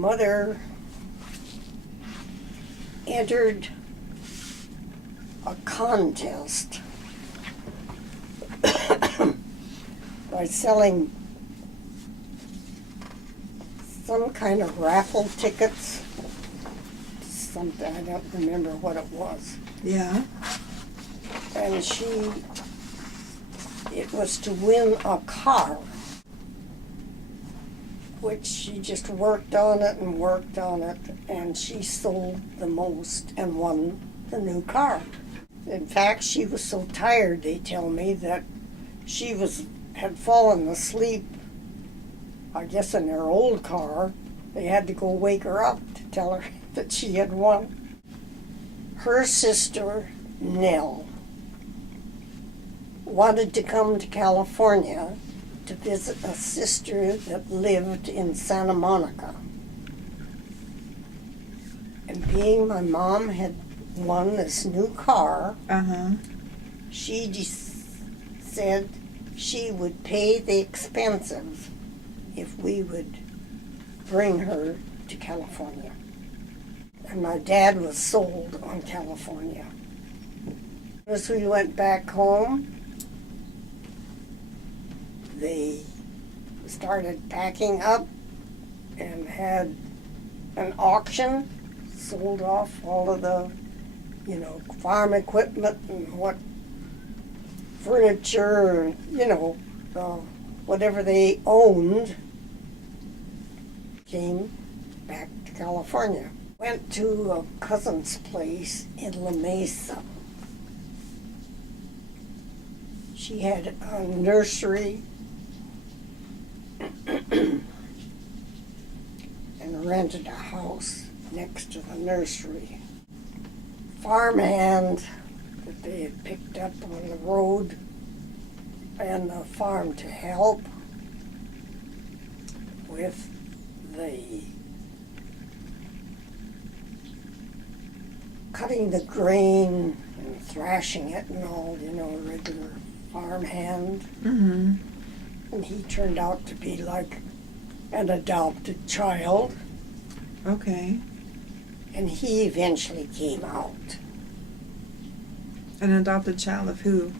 mother entered a contest by selling some kind of raffle tickets, something, I don't remember what it was. Yeah. And it was to win a car, which she just worked on it, and she sold the most and won the new car. In fact, she was so tired, they tell me, that she had fallen asleep, I guess in her old car. They had to go wake her up to tell her that she had won. Her sister, Nell, wanted to come to California to visit a sister that lived in Santa Monica. And being my mom had won this new car, she said she would pay the expenses if we would bring her to California. And my dad was sold on California. As we went back home, they started packing up and had an auction, sold off all of the, farm equipment and what furniture, whatever they owned, came back to California. Went to a cousin's place in La Mesa. She had a nursery and rented a house next to the nursery. Farmhand that they had picked up on the road and the farm to help with the cutting the grain and thrashing it and all, regular farmhand. Mm-hmm. And he turned out to be like an adopted child. Okay. And he eventually came out. An adopted child of who?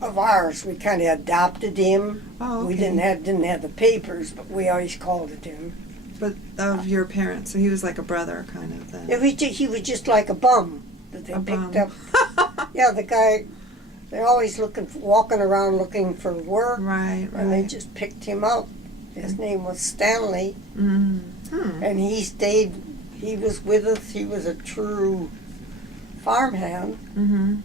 Of ours. We kind of adopted him. Oh, okay. We didn't have the papers, but we always called it him. But of your parents, so he was like a brother, kind of then. He was just like a bum that they picked up. Yeah, the guy. They're always walking around looking for work. Right. And they just picked him up. His name was Stanley. Mm-hmm. And he stayed. He was with us. He was a true farmhand. Mm-hmm.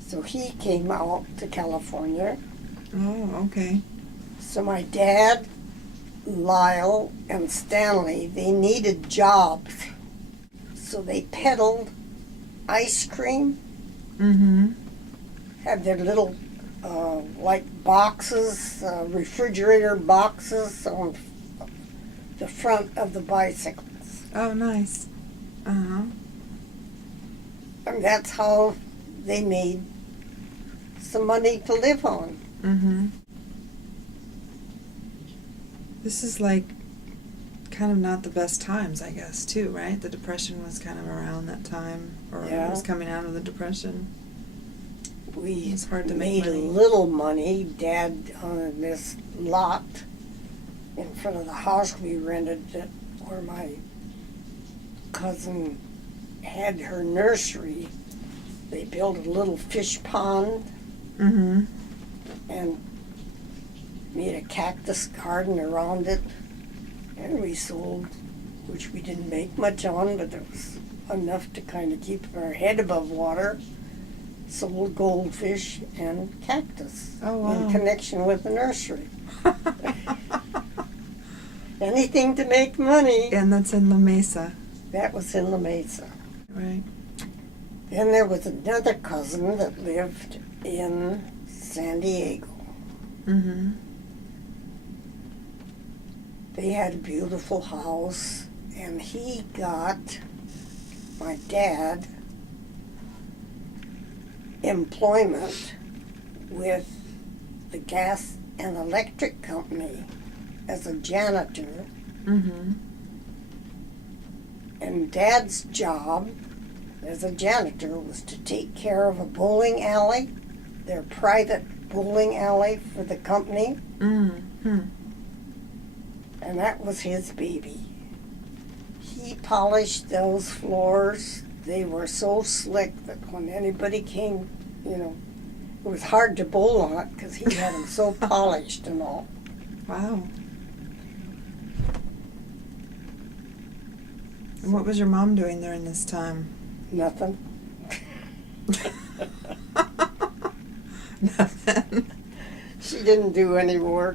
So he came out to California. Oh, okay. So my dad, Lyle, and Stanley, they needed jobs. So they peddled ice cream. Mm-hmm. Had their little, boxes, refrigerator boxes on the front of the bicycles. Oh, nice. Uh-huh. And that's how they made some money to live on. Mm-hmm. This is like kind of not the best times, I guess, too, right? The Depression was kind of around that time, or it was coming out of the Depression. We hard to make made money. a little money. Dad, on this lot in front of the house we rented, where my cousin had her nursery, they built a little fish pond. Mm-hmm. And made a cactus garden around it, and we sold, which we didn't make much on, but there was enough to kind of keep our head above water. Sold goldfish and cactus in connection with the nursery. Anything to make money. And that's in La Mesa. That was in La Mesa. Right. Then there was another cousin that lived in San Diego. Mm-hmm. They had a beautiful house, and he got my dad employment with the gas and electric company as a janitor Mm-hmm. And Dad's job as a janitor was to take care of a bowling alley, their private bowling alley for the company. Mm-hmm. And that was his baby. He polished those floors. They were so slick that when anybody came, it was hard to bowl on it because he had them so polished and all. Wow. And what was your mom doing during this time? Nothing. Nothing. She didn't do any work.